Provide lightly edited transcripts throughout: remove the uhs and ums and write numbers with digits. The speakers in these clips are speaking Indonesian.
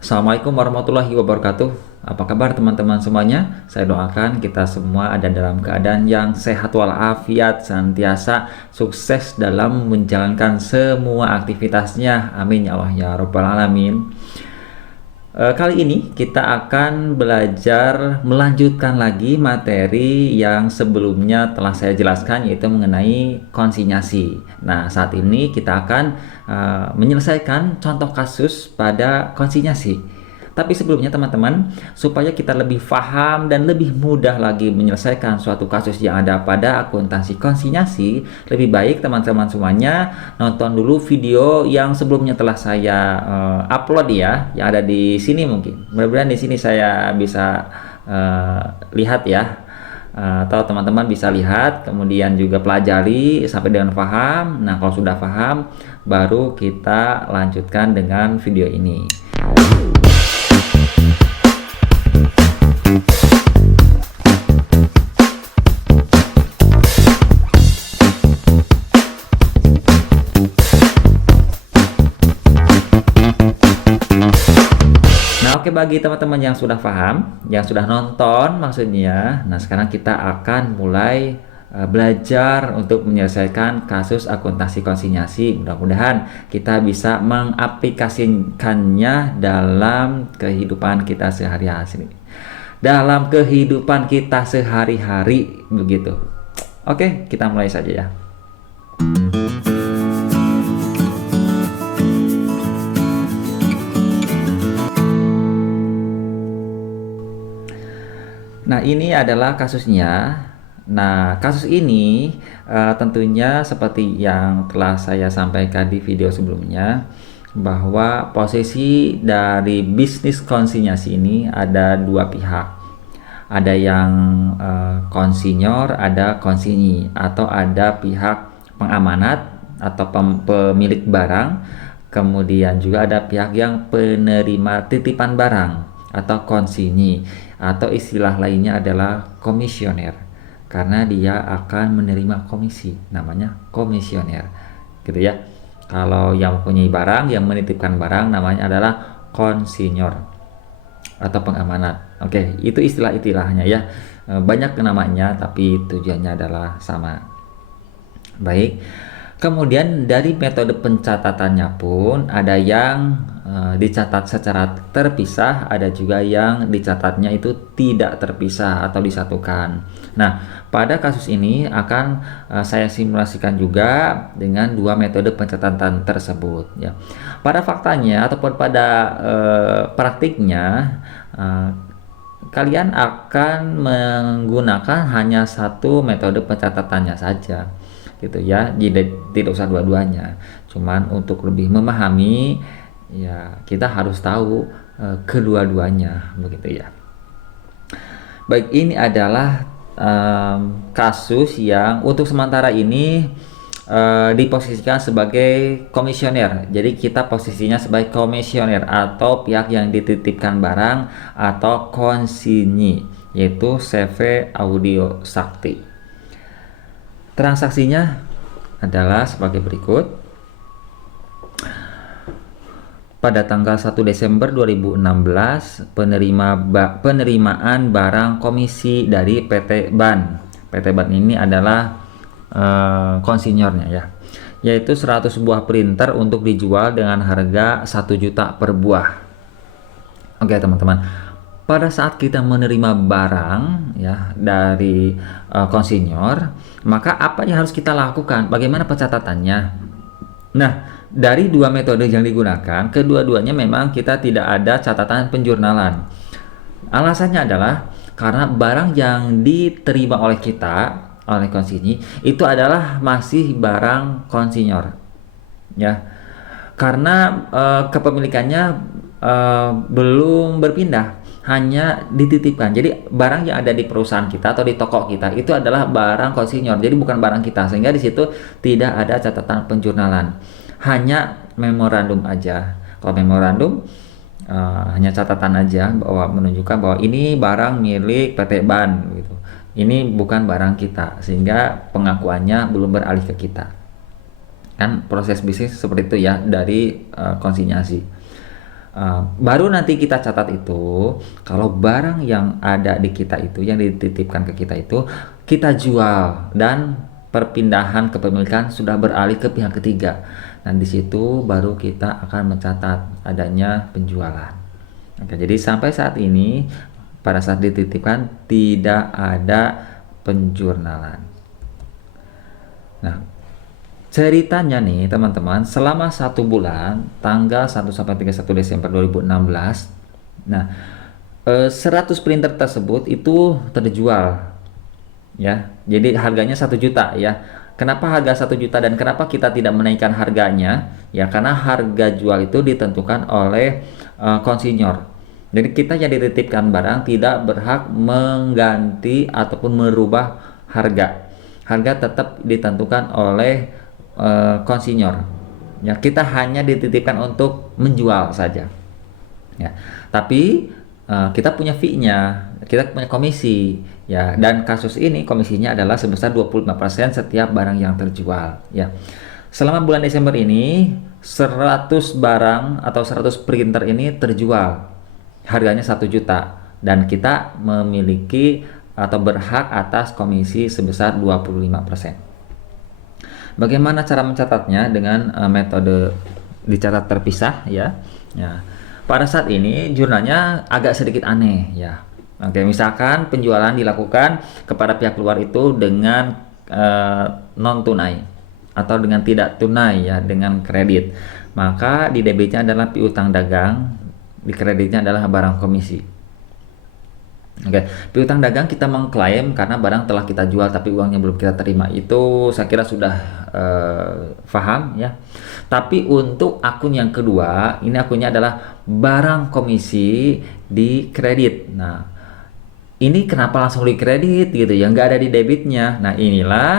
Assalamualaikum warahmatullahi wabarakatuh. Apa kabar teman-teman semuanya? Saya doakan kita semua ada dalam keadaan yang sehat walafiat, senantiasa sukses dalam menjalankan semua aktivitasnya. Amin ya Allah ya Rabbal Alamin. Kali ini kita akan belajar melanjutkan lagi materi yang sebelumnya telah saya jelaskan, yaitu mengenai konsinyasi. Nah, saat ini kita akan menyelesaikan contoh kasus pada konsinyasi. Tapi sebelumnya teman-teman, supaya kita lebih paham dan lebih mudah lagi menyelesaikan suatu kasus yang ada pada akuntansi konsinyasi, lebih baik teman-teman semuanya nonton dulu video yang sebelumnya telah saya upload ya, yang ada di sini mungkin. Mudah-mudahan di sini saya bisa lihat ya, atau teman-teman bisa lihat, kemudian juga pelajari sampai dengan paham. Nah, kalau sudah paham, baru kita lanjutkan dengan video ini. Oke, bagi teman-teman yang sudah paham, yang sudah nonton maksudnya, nah sekarang kita akan mulai belajar untuk menyelesaikan kasus akuntansi konsinyasi. Mudah-mudahan kita bisa mengaplikasikannya dalam kehidupan kita sehari-hari. Dalam kehidupan kita sehari-hari begitu. Oke, kita mulai saja ya. Nah, ini adalah kasusnya. Nah, kasus ini tentunya seperti yang telah saya sampaikan di video sebelumnya, bahwa posisi dari bisnis konsinyasi ini ada dua pihak. Ada yang konsinyor, ada konsinyi, atau ada pihak pengamanat atau pemilik barang, kemudian juga ada pihak yang penerima titipan barang atau konsinyi, atau istilah lainnya adalah komisioner, karena dia akan menerima komisi, namanya komisioner gitu ya. Kalau yang mempunyai barang, yang menitipkan barang, namanya adalah konsinyor atau pengamanat. Oke, itu istilah-istilahnya ya, banyak namanya tapi tujuannya adalah sama. Baik, kemudian dari metode pencatatannya pun ada yang dicatat secara terpisah, ada juga yang dicatatnya itu tidak terpisah atau disatukan. Nah, pada kasus ini akan saya simulasikan juga dengan dua metode pencatatan tersebut ya. Pada faktanya ataupun pada praktiknya, kalian akan menggunakan hanya satu metode pencatatannya saja gitu ya, tidak usah dua-duanya. Cuman untuk lebih memahami ya, kita harus tahu kedua-duanya begitu ya. Baik, ini adalah kasus yang untuk sementara ini diposisikan sebagai komisioner. Jadi kita posisinya sebagai komisioner atau pihak yang dititipkan barang atau konsinyi, yaitu CV Audio Sakti. Transaksinya adalah sebagai berikut. Pada tanggal 1 Desember 2016, penerimaan barang komisi dari PT BAN. PT BAN ini adalah konsinyornya ya, yaitu 100 buah printer untuk dijual dengan harga 1 juta per buah. Oke teman-teman, pada saat kita menerima barang ya dari konsinyor, maka apa yang harus kita lakukan? Bagaimana pencatatannya? Nah, dari dua metode yang digunakan, kedua-duanya memang kita tidak ada catatan penjurnalan. Alasannya adalah karena barang yang diterima oleh kita, oleh konsinyi, itu adalah masih barang konsinyor ya, karena kepemilikannya belum berpindah, hanya dititipkan. Jadi barang yang ada di perusahaan kita atau di toko kita itu adalah barang konsinyor, jadi bukan barang kita, sehingga di situ tidak ada catatan penjurnalan, hanya memorandum aja. Kalau memorandum hanya catatan aja bahwa menunjukkan bahwa ini barang milik PT BAN gitu. Ini bukan barang kita, sehingga pengakuannya belum beralih ke kita. Kan proses bisnis seperti itu ya dari konsinyasi. Baru nanti kita catat itu kalau barang yang ada di kita itu, yang dititipkan ke kita itu kita jual dan perpindahan kepemilikan sudah beralih ke pihak ketiga. Nah, di situ baru kita akan mencatat adanya penjualan. Oke, jadi sampai saat ini pada saat dititipkan tidak ada penjurnalan. Nah, ceritanya nih teman-teman, selama 1 bulan, tanggal 1 sampai 31 Desember 2016, nah 100 printer tersebut itu terjual, ya. Jadi harganya 1 juta ya. Kenapa harga 1 juta dan kenapa kita tidak menaikkan harganya? Ya karena harga jual itu ditentukan oleh konsinyur. Jadi kita yang dititipkan barang tidak berhak mengganti ataupun merubah harga. Harga tetap ditentukan oleh konsinyur. Ya, kita hanya dititipkan untuk menjual saja. Ya, tapi kita punya fee-nya, kita punya komisi. Ya, dan kasus ini komisinya adalah sebesar 25% setiap barang yang terjual. Ya, selama bulan Desember ini 100 barang atau 100 printer ini terjual. Harganya 1 juta dan kita memiliki atau berhak atas komisi sebesar 25%. Bagaimana cara mencatatnya dengan metode dicatat terpisah ya. Ya. Pada saat ini jurnalnya agak sedikit aneh ya. Oke, misalkan penjualan dilakukan kepada pihak luar itu dengan non tunai atau dengan tidak tunai ya, dengan kredit. Maka di debitnya adalah piutang dagang, di kreditnya adalah barang komisi. Oke, piutang dagang kita mengklaim karena barang telah kita jual tapi uangnya belum kita terima. Itu saya kira sudah paham ya. Tapi untuk akun yang kedua, ini akunnya adalah barang komisi di kredit. Nah, ini kenapa langsung di kredit gitu ya, nggak ada di debitnya. Nah, inilah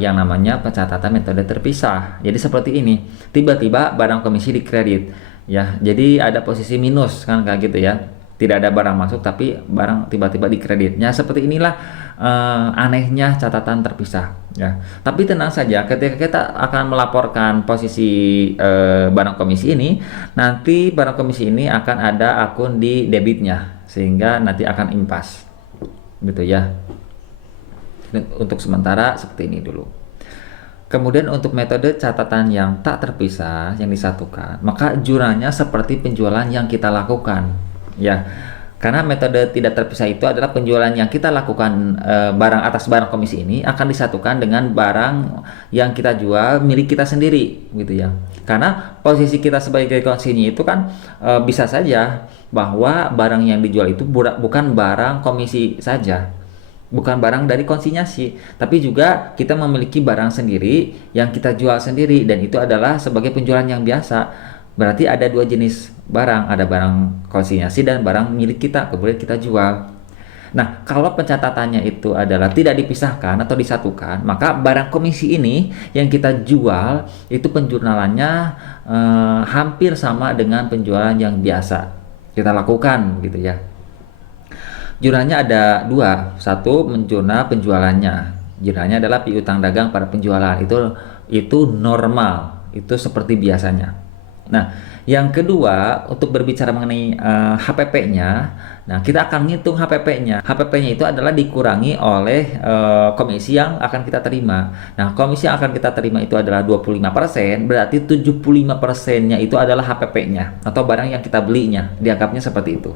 yang namanya pencatatan metode terpisah. Jadi seperti ini, tiba-tiba barang komisi di kredit ya, jadi ada posisi minus kan kayak gitu ya. Tidak ada barang masuk tapi barang tiba-tiba di kreditnya. Seperti inilah anehnya catatan terpisah ya. Tapi tenang saja, ketika kita akan melaporkan posisi barang komisi ini, nanti barang komisi ini akan ada akun di debitnya sehingga nanti akan impas gitu ya. Untuk sementara seperti ini dulu. Kemudian untuk metode catatan yang tak terpisah yang disatukan, maka jurnalnya seperti penjualan yang kita lakukan. Ya, karena metode tidak terpisah itu adalah penjualan yang kita lakukan barang atas barang komisi ini akan disatukan dengan barang yang kita jual milik kita sendiri, gitu ya. Karena posisi kita sebagai konsinyur itu kan bisa saja bahwa barang yang dijual itu bukan barang komisi saja, bukan barang dari konsinyasi, tapi juga kita memiliki barang sendiri yang kita jual sendiri dan itu adalah sebagai penjualan yang biasa. Berarti ada dua jenis barang, ada barang konsinyasi dan barang milik kita, kemudian kita jual. Nah, kalau pencatatannya itu adalah tidak dipisahkan atau disatukan, maka barang komisi ini yang kita jual itu penjurnalannya hampir sama dengan penjualan yang biasa kita lakukan gitu ya. Jurnalnya ada dua, satu menjurnal penjualannya, jurnalnya adalah piutang dagang pada penjualan, itu normal, itu seperti biasanya. Nah, yang kedua untuk berbicara mengenai HPP-nya, nah kita akan ngitung HPP-nya. HPP-nya itu adalah dikurangi oleh komisi yang akan kita terima. Nah, komisi yang akan kita terima itu adalah 25%, berarti 75%-nya itu adalah HPP-nya atau barang yang kita belinya, dianggapnya seperti itu.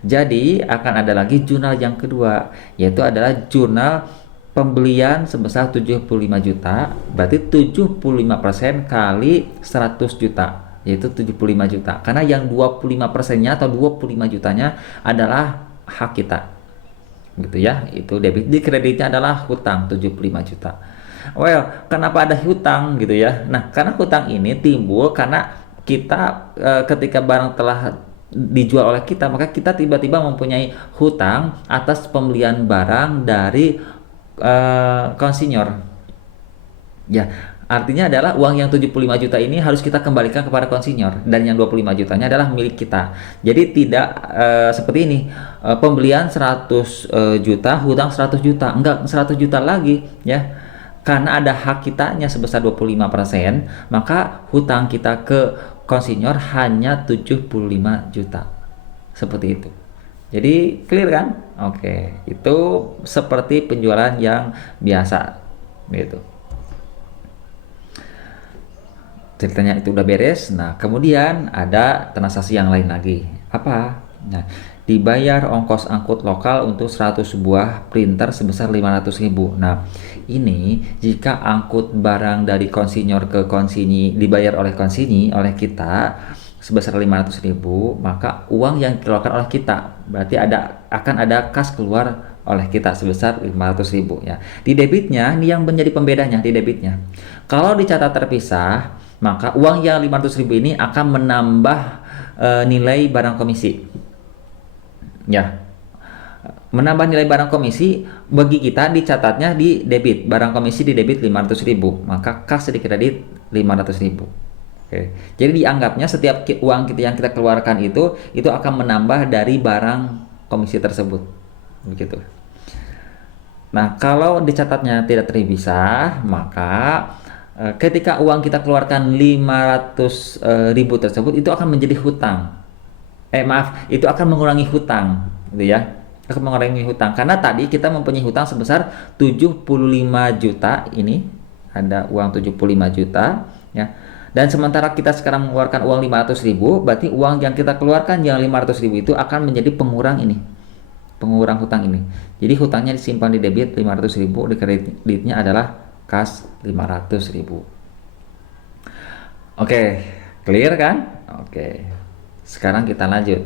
Jadi, akan ada lagi jurnal yang kedua, yaitu adalah jurnal pembelian sebesar 75 juta, berarti 75% kali 100 juta. Yaitu 75 juta, karena yang 25%-nya atau 25 jutanya adalah hak kita gitu ya, itu debit. Di kreditnya adalah hutang 75 juta. Well, kenapa ada hutang gitu ya? Nah, karena hutang ini timbul karena kita ketika barang telah dijual oleh kita, maka kita tiba-tiba mempunyai hutang atas pembelian barang dari konsinyur ya. Artinya adalah uang yang 75 juta ini harus kita kembalikan kepada konsinyur dan yang 25 jutanya adalah milik kita. Jadi tidak seperti ini, pembelian 100 juta, hutang 100 juta, enggak 100 juta lagi ya. Karena ada hak kitanya sebesar 25%, maka hutang kita ke konsinyur hanya 75 juta. Seperti itu. Jadi clear kan? Oke, itu seperti penjualan yang biasa gitu. Ceritanya itu udah beres. Nah, kemudian ada transaksi yang lain lagi. Apa? Nah, dibayar ongkos angkut lokal untuk 100 buah printer sebesar 500.000. Nah, ini jika angkut barang dari konsinyur ke konsinyi dibayar oleh konsinyi oleh kita sebesar 500.000, maka uang yang dikeluarkan oleh kita berarti akan ada kas keluar oleh kita sebesar 500.000 ya. Di debitnya ini yang menjadi pembedanya di debitnya. Kalau dicatat terpisah, maka uang yang 500.000 ini akan menambah nilai barang komisi. Ya. Menambah nilai barang komisi bagi kita dicatatnya di debit. Barang komisi di debit 500.000, maka kas di kredit 500.000. Oke. Jadi dianggapnya setiap uang kita yang kita keluarkan itu akan menambah dari barang komisi tersebut. Begitu. Nah, kalau dicatatnya tidak terpisah, maka ketika uang kita keluarkan 500.000 tersebut itu akan menjadi hutang. Itu akan mengurangi hutang, gitu ya. Akan mengurangi hutang karena tadi kita mempunyai hutang sebesar 75 juta. Ini ada uang 75 juta ya. Dan sementara kita sekarang mengeluarkan uang 500.000, berarti uang yang kita keluarkan yang 500.000 itu akan menjadi pengurang ini. Pengurang hutang ini. Jadi hutangnya disimpan di debit 500.000, di kreditnya adalah kas 500.000. Oke, clear kan? Oke. Sekarang kita lanjut.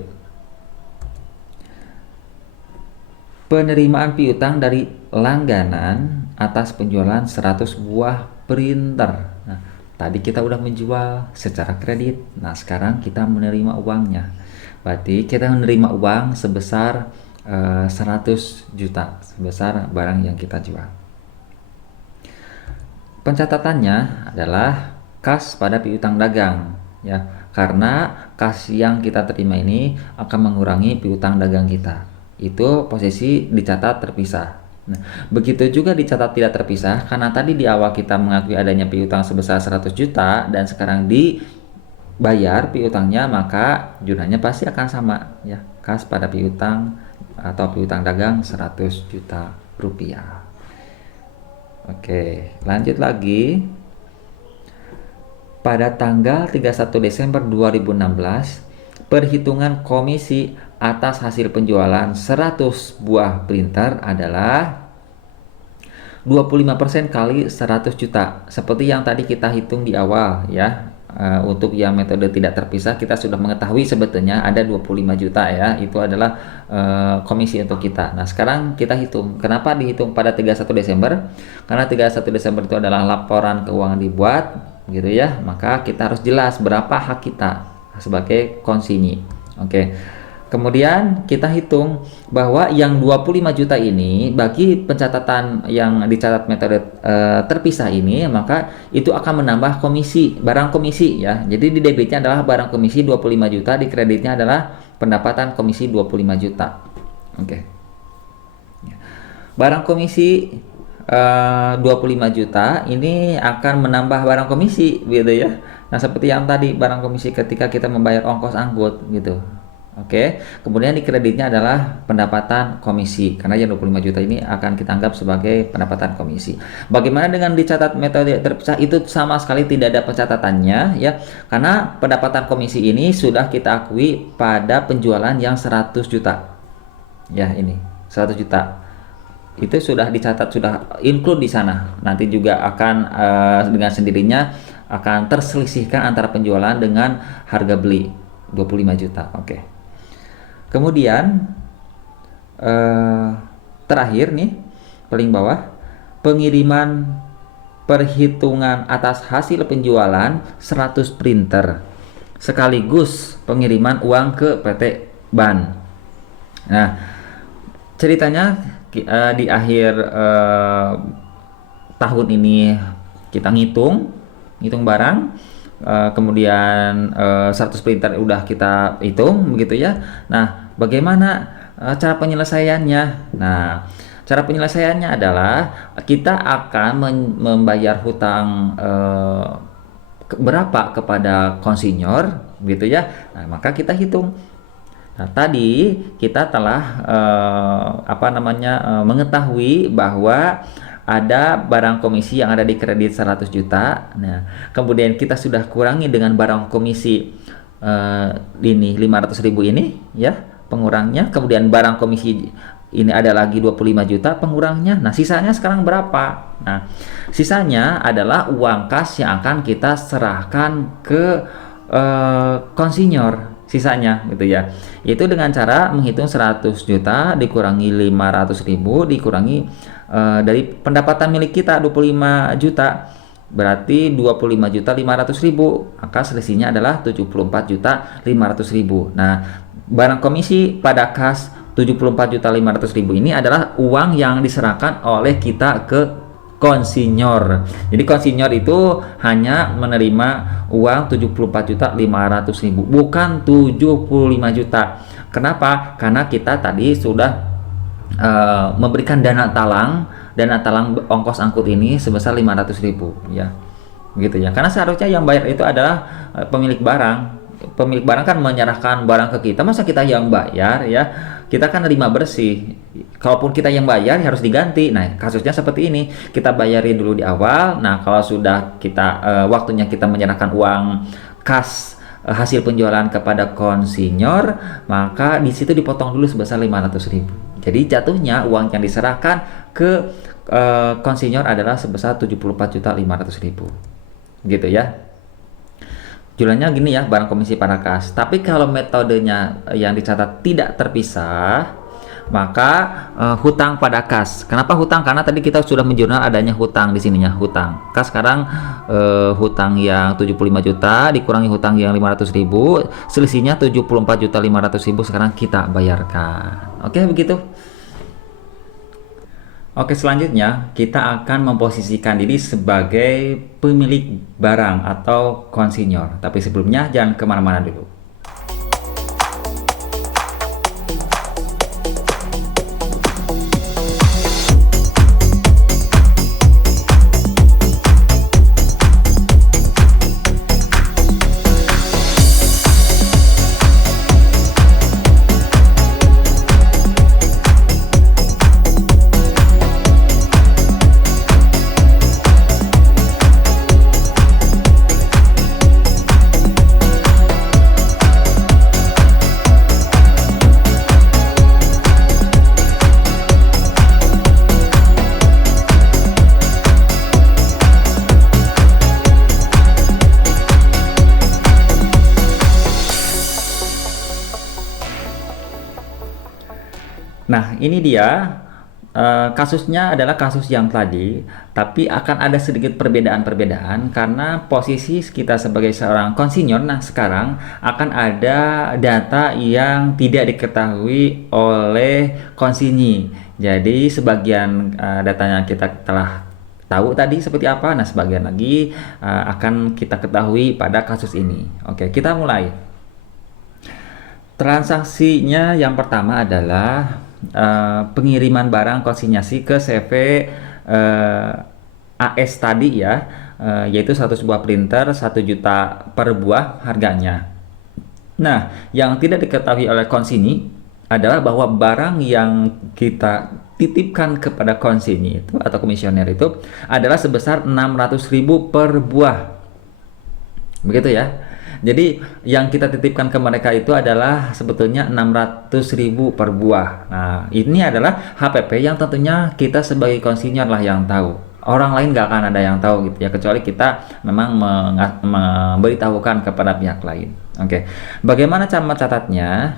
Penerimaan piutang dari langganan atas penjualan 100 buah printer. Nah, tadi kita udah menjual secara kredit. Nah, sekarang kita menerima uangnya. Berarti kita menerima uang sebesar 100 juta sebesar barang yang kita jual. Pencatatannya adalah kas pada piutang dagang ya. Karena kas yang kita terima ini akan mengurangi piutang dagang kita. Itu posisi dicatat terpisah. Nah, begitu juga dicatat tidak terpisah karena tadi di awal kita mengakui adanya piutang sebesar 100 juta dan sekarang dibayar piutangnya, maka jumlahnya pasti akan sama ya. Kas pada piutang atau piutang dagang 100 juta rupiah. Oke, lanjut lagi. Pada tanggal 31 Desember 2016, perhitungan komisi atas hasil penjualan 100 buah printer adalah 25% kali 100 juta. Seperti yang tadi kita hitung di awal ya. Untuk yang metode tidak terpisah kita sudah mengetahui sebetulnya ada 25 juta ya. Itu adalah komisi untuk kita. Nah, sekarang kita hitung. Kenapa dihitung pada 31 Desember? Karena 31 Desember itu adalah laporan keuangan dibuat gitu ya. Maka kita harus jelas berapa hak kita sebagai konsinyi. Oke. Kemudian kita hitung bahwa yang 25 juta ini bagi pencatatan yang dicatat metode terpisah ini, maka itu akan menambah komisi, barang komisi ya. Jadi di debitnya adalah barang komisi 25 juta, di kreditnya adalah pendapatan komisi 25 juta. Oke. Barang komisi 25 juta ini akan menambah barang komisi gitu ya. Nah, seperti yang tadi barang komisi ketika kita membayar ongkos angkut gitu. Oke, kemudian di kreditnya adalah pendapatan komisi karena yang 25 juta ini akan kita anggap sebagai pendapatan komisi. Bagaimana dengan dicatat metode terpisah? Itu sama sekali tidak ada pencatatannya ya, karena pendapatan komisi ini sudah kita akui pada penjualan yang 100 juta. Ya, ini 100 juta. Itu sudah dicatat, sudah include di sana. Nanti juga akan dengan sendirinya akan terselisihkan antara penjualan dengan harga beli 25 juta. Oke. Kemudian terakhir nih paling bawah, pengiriman perhitungan atas hasil penjualan 100 printer sekaligus pengiriman uang ke PT Ban. Nah, ceritanya di akhir tahun ini kita ngitung barang. Kemudian 100 printer udah kita hitung begitu ya. Nah, bagaimana cara penyelesaiannya? Nah, cara penyelesaiannya adalah kita akan membayar hutang berapa kepada konsinyor gitu ya. Nah, maka kita hitung. Nah, tadi kita telah mengetahui bahwa ada barang komisi yang ada di kredit 100 juta. Nah, kemudian kita sudah kurangi dengan barang komisi ini 500.000 ini ya pengurangnya. Kemudian barang komisi ini ada lagi 25 juta pengurangnya. Nah, sisanya sekarang berapa? Nah, sisanya adalah uang kas yang akan kita serahkan ke konsinyor. Sisanya gitu ya, itu dengan cara menghitung 100 juta dikurangi 500.000 dikurangi dari pendapatan milik kita 25 juta, berarti 25.500.000, maka selisihnya adalah 74.500.000. Nah, barang komisi pada kas 74.500.000 ini adalah uang yang diserahkan oleh kita ke konsinyor. Jadi konsinyor itu hanya menerima uang 74.500.000, bukan 75 juta. Kenapa? Karena kita tadi sudah memberikan dana talang ongkos angkut ini sebesar 500.000 ya. Gitu ya. Karena seharusnya yang bayar itu adalah pemilik barang. Pemilik barang kan menyerahkan barang ke kita, masa kita yang bayar ya? Kita kan nerima bersih. Kalaupun kita yang bayar harus diganti. Nah, kasusnya seperti ini. Kita bayarin dulu di awal. Nah, kalau sudah kita waktunya kita menyerahkan uang kas hasil penjualan kepada konsinyor, maka di situ dipotong dulu sebesar 500.000. Jadi jatuhnya uang yang diserahkan ke konsinyor adalah sebesar 74.500.000. Gitu ya. Jumlahnya gini ya, barang komisi pada kas. Tapi kalau metodenya yang dicatat tidak terpisah, maka hutang pada kas. Kenapa hutang? Karena tadi kita sudah menjurnal adanya hutang di sininya, hutang. Kas sekarang hutang yang 75 juta dikurangi hutang yang 500.000, selisihnya 74.500.000 sekarang kita bayarkan. Oke, begitu. Oke, selanjutnya kita akan memposisikan diri sebagai pemilik barang atau konsinyor. Tapi sebelumnya jangan kemana-mana dulu. Nah, ini dia kasusnya adalah kasus yang tadi, tapi akan ada sedikit perbedaan-perbedaan karena posisi kita sebagai seorang konsinyor. Nah, sekarang akan ada data yang tidak diketahui oleh konsinyi. Jadi, sebagian datanya kita telah tahu tadi seperti apa. Nah, sebagian lagi akan kita ketahui pada kasus ini. Oke, kita mulai. Transaksinya yang pertama adalah pengiriman barang konsinyasi ke CV AS tadi ya, yaitu satu buah printer 1 juta per buah harganya. Nah, yang tidak diketahui oleh konsinyi adalah bahwa barang yang kita titipkan kepada konsinyi itu atau komisioner itu adalah sebesar 600.000 per buah. Begitu ya. Jadi yang kita titipkan ke mereka itu adalah sebetulnya 600.000 per buah. Nah, ini adalah HPP yang tentunya kita sebagai konsinyor lah yang tahu. Orang lain nggak akan ada yang tahu gitu ya, kecuali kita memang memberitahukan kepada pihak lain. Oke. Bagaimana cara mencatatnya?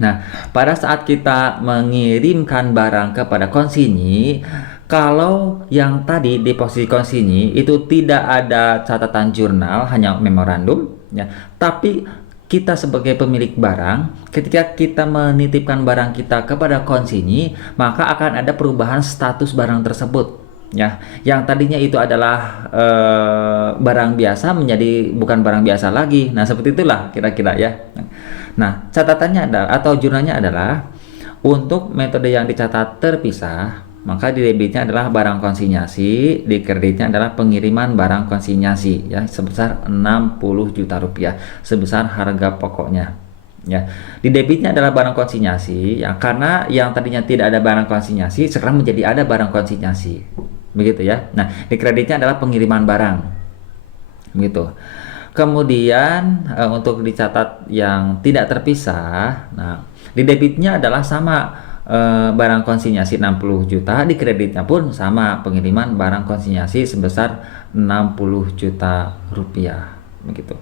Nah, pada saat kita mengirimkan barang kepada konsinyi, kalau yang tadi di posisi konsinyi itu tidak ada catatan jurnal, hanya memorandum ya. Tapi kita sebagai pemilik barang, ketika kita menitipkan barang kita kepada konsinyi, maka akan ada perubahan status barang tersebut ya. Yang tadinya itu adalah barang biasa menjadi bukan barang biasa lagi. Nah, seperti itulah kira-kira ya. Nah, catatannya adalah atau jurnalnya adalah untuk metode yang dicatat terpisah, maka di debitnya adalah barang konsinyasi, di kreditnya adalah pengiriman barang konsinyasi ya sebesar 60 juta rupiah sebesar harga pokoknya. Ya, di debitnya adalah barang konsinyasi ya karena yang tadinya tidak ada barang konsinyasi sekarang menjadi ada barang konsinyasi. Begitu ya. Nah, di kreditnya adalah pengiriman barang. Begitu. Kemudian untuk dicatat yang tidak terpisah, nah di debitnya adalah sama barang konsinyasi 60 juta, di kreditnya pun sama pengiriman barang konsinyasi sebesar 60 juta rupiah begitu.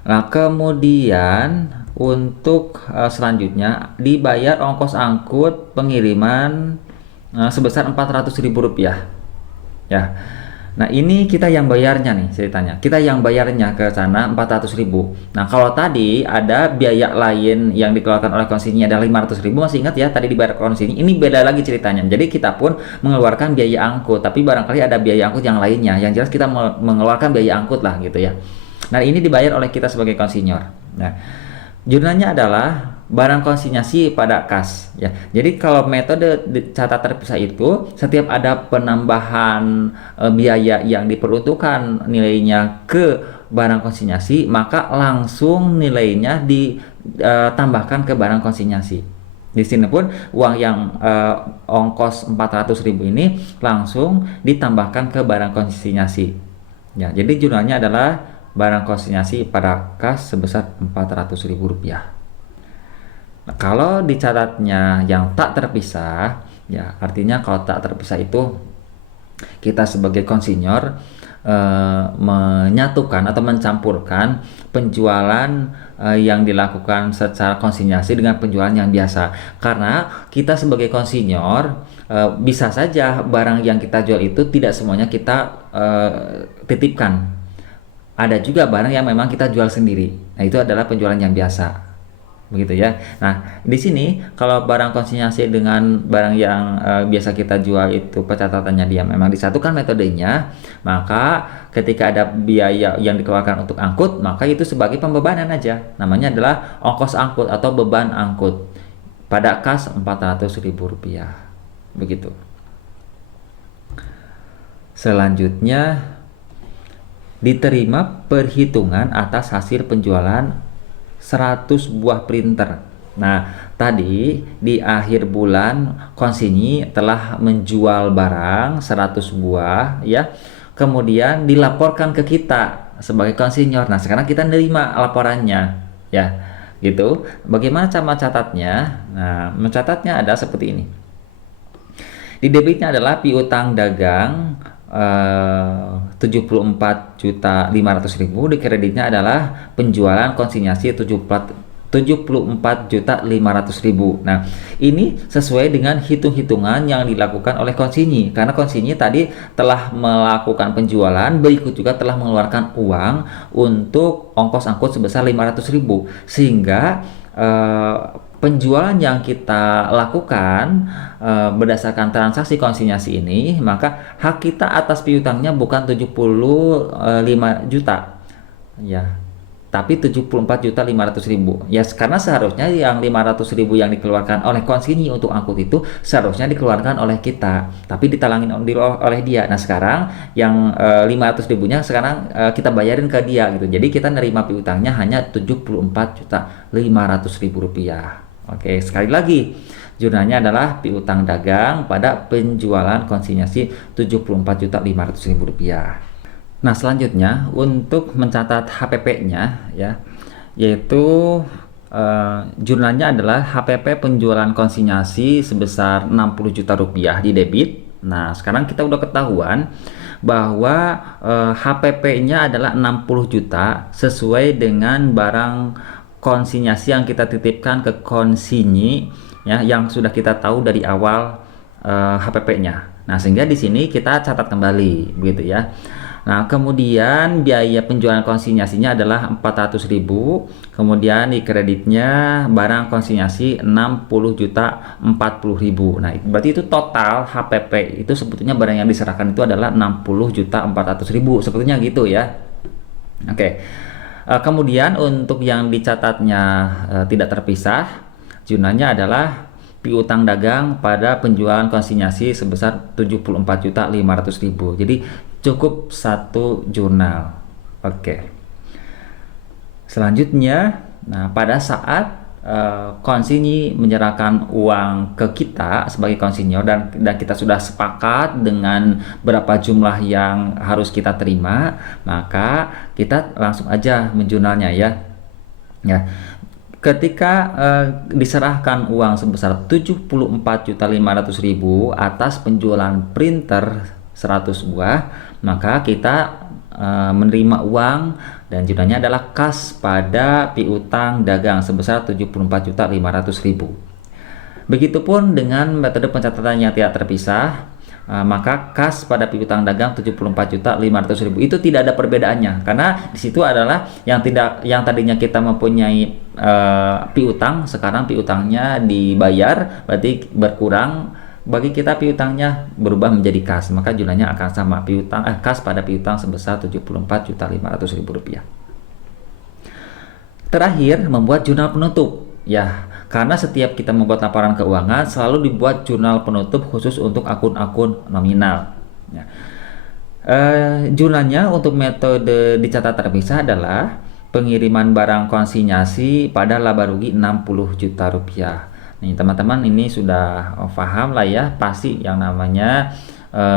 Nah, kemudian untuk selanjutnya dibayar ongkos angkut pengiriman sebesar 400.000 rupiah ya. Nah, ini kita yang bayarnya nih ceritanya. Kita yang bayarnya ke sana 400.000. Nah, kalau tadi ada biaya lain yang dikeluarkan oleh konsinyii ada 500.000, masih ingat ya tadi dibayar konsinyii. Ini beda lagi ceritanya. Jadi kita pun mengeluarkan biaya angkut, tapi barangkali ada biaya angkut yang lainnya. Yang jelas kita mengeluarkan biaya angkut lah gitu ya. Nah, ini dibayar oleh kita sebagai konsinyor. Nah, jurnalnya adalah barang konsinyasi pada kas ya. Jadi kalau metode catat terpisah itu setiap ada penambahan biaya yang diperuntukkan nilainya ke barang konsinyasi, maka langsung nilainya ditambahkan ke barang konsinyasi. Di sini pun uang yang ongkos 400.000 ini langsung ditambahkan ke barang konsinyasi. Ya, jadi jurnalnya adalah barang konsinyasi pada kas sebesar 400.000 rupiah. Nah, kalau dicatatnya yang tak terpisah, ya artinya kalau tak terpisah itu kita sebagai konsinyor menyatukan atau mencampurkan penjualan yang dilakukan secara konsinyasi dengan penjualan yang biasa. Karena kita sebagai konsinyor bisa saja barang yang kita jual itu tidak semuanya kita titipkan. Ada juga barang yang memang kita jual sendiri. Nah, itu adalah penjualan yang biasa. Begitu ya. Nah, di sini kalau barang konsinyasi dengan barang yang biasa kita jual itu pencatatannya dia memang disatukan metodenya, maka ketika ada biaya yang dikeluarkan untuk angkut, maka itu sebagai pembebanan aja. Namanya adalah ongkos angkut atau beban angkut pada kas 400.000 rupiah. Begitu. Selanjutnya diterima perhitungan atas hasil penjualan 100 buah printer. Nah, tadi di akhir bulan konsinyii telah menjual barang 100 buah ya. Kemudian dilaporkan ke kita sebagai konsinyor. Nah, sekarang kita nerima laporannya ya. Gitu. Bagaimana cara mencatatnya? Nah, mencatatnya ada seperti ini. Di debitnya adalah piutang dagang 74.500.000, di kreditnya adalah penjualan konsinyasi 74.500.000. Nah, ini sesuai dengan hitung-hitungan yang dilakukan oleh konsinyii karena konsinyii tadi telah melakukan penjualan, berikut juga telah mengeluarkan uang untuk ongkos angkut sebesar 500.000 sehingga penjualan yang kita lakukan berdasarkan transaksi konsinyasi ini, maka hak kita atas piutangnya bukan 75 juta ya, tapi 74.500.000 ya, karena seharusnya yang 500.000 yang dikeluarkan oleh konsinyii untuk angkut itu seharusnya dikeluarkan oleh kita, tapi ditalangin oleh dia. Nah, sekarang yang 500.000-nya sekarang kita bayarin ke dia gitu, jadi kita nerima piutangnya hanya 74.500.000 rupiah. Oke, sekali lagi jurnalnya adalah piutang dagang pada penjualan konsinyasi 74.500.000 rupiah. Nah, selanjutnya untuk mencatat HPP-nya ya, yaitu jurnalnya adalah HPP penjualan konsinyasi sebesar 60 juta rupiah di debit. Nah, sekarang kita udah ketahuan bahwa HPP-nya adalah 60 juta sesuai dengan barang konsinyasi yang kita titipkan ke konsinyii ya, yang sudah kita tahu dari awal HPP-nya. Nah, sehingga di sini kita catat kembali begitu ya. Nah, kemudian biaya penjualan konsinyasinya adalah 400.000, kemudian di kreditnya barang konsinyasi 60.040.000. Nah, berarti itu total HPP itu sebetulnya barang yang diserahkan itu adalah 60.400.000, sebetulnya gitu ya. Oke. Kemudian untuk yang dicatatnya tidak terpisah, jurnalnya adalah piutang dagang pada penjualan konsinyasi sebesar 74.500.000. Jadi cukup satu jurnal. Oke. Selanjutnya, nah pada saat konsinyi menyerahkan uang ke kita sebagai konsinyur dan kita sudah sepakat dengan berapa jumlah yang harus kita terima, maka kita langsung aja menjurnalnya ya. Ya. Ketika diserahkan uang sebesar 74.500.000 atas penjualan printer 100 buah, maka kita menerima uang dan jumlahnya adalah kas pada piutang dagang sebesar 74.500.000. Begitupun dengan metode pencatatan yang tidak terpisah, maka kas pada piutang dagang 74.500.000 itu tidak ada perbedaannya, karena di situ adalah yang tadinya kita mempunyai piutang, sekarang piutangnya dibayar, berarti berkurang. Bagi kita piutangnya berubah menjadi kas, maka jumlahnya akan sama, kas pada piutang sebesar 74.500.000 rupiah. Terakhir, membuat jurnal penutup ya, karena setiap kita membuat laporan keuangan selalu dibuat jurnal penutup khusus untuk akun-akun nominal ya. Jurnalnya untuk metode dicatat terpisah adalah pengiriman barang konsinyasi pada laba rugi 60 juta rupiah. Nih teman-teman, ini sudah paham lah ya, pasti yang namanya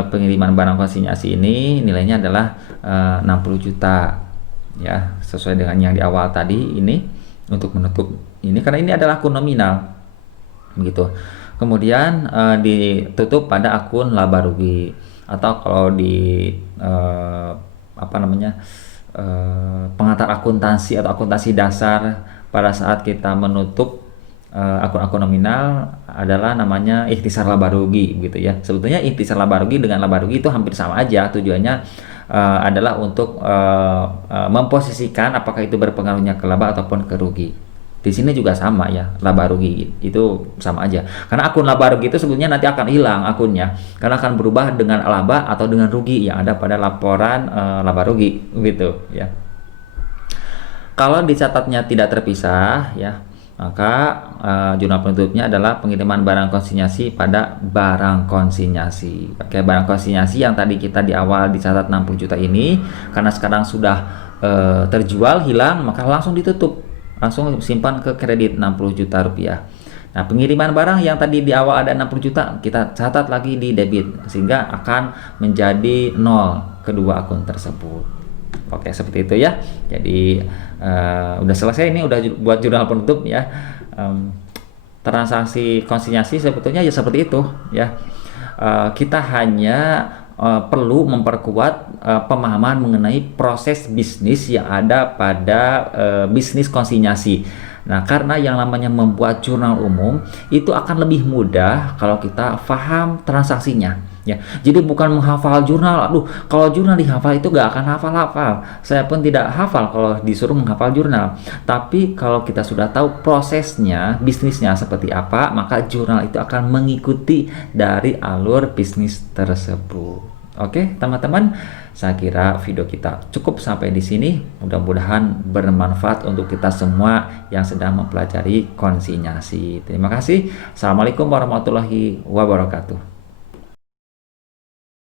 pengiriman barang konsinyasi ini nilainya adalah 60 juta ya, sesuai dengan yang di awal tadi ini untuk menutup ini, karena ini adalah akun nominal begitu. Kemudian ditutup pada akun laba rugi, atau kalau di pengantar akuntansi atau akuntansi dasar pada saat kita menutup akun-akun nominal adalah namanya ikhtisar laba rugi gitu ya. Sebetulnya ikhtisar laba rugi dengan laba rugi itu hampir sama aja, tujuannya adalah untuk memposisikan apakah itu berpengaruhnya ke laba ataupun ke rugi. Di sini juga sama ya, laba rugi itu sama aja, karena akun laba rugi itu sebetulnya nanti akan hilang akunnya, karena akan berubah dengan laba atau dengan rugi yang ada pada laporan laba rugi gitu ya. Kalau dicatatnya tidak terpisah ya, maka jurnal penutupnya adalah pengiriman barang konsinyasi pada barang konsinyasi. Oke, barang konsinyasi yang tadi kita di awal dicatat 60 juta ini, karena sekarang sudah terjual, hilang, maka langsung ditutup, langsung simpan ke kredit 60 juta rupiah. Nah, pengiriman barang yang tadi di awal ada 60 juta, kita catat lagi di debit, sehingga akan menjadi 0 kedua akun tersebut. Oke, seperti itu ya. Jadi udah selesai, ini udah buat jurnal penutup ya. Transaksi konsinyasi sebetulnya ya seperti itu ya. Kita hanya perlu memperkuat pemahaman mengenai proses bisnis yang ada pada bisnis konsinyasi. Nah, karena yang namanya membuat jurnal umum itu akan lebih mudah kalau kita paham transaksinya ya. Jadi bukan menghafal jurnal. Aduh, kalau jurnal dihafal itu gak akan hafal-hafal. Saya pun tidak hafal kalau disuruh menghafal jurnal. Tapi kalau kita sudah tahu prosesnya, bisnisnya seperti apa, maka jurnal itu akan mengikuti dari alur bisnis tersebut. Oke, teman-teman, saya kira video kita cukup sampai di sini. Mudah-mudahan bermanfaat untuk kita semua yang sedang mempelajari konsinyasi. Terima kasih. Assalamualaikum warahmatullahi wabarakatuh.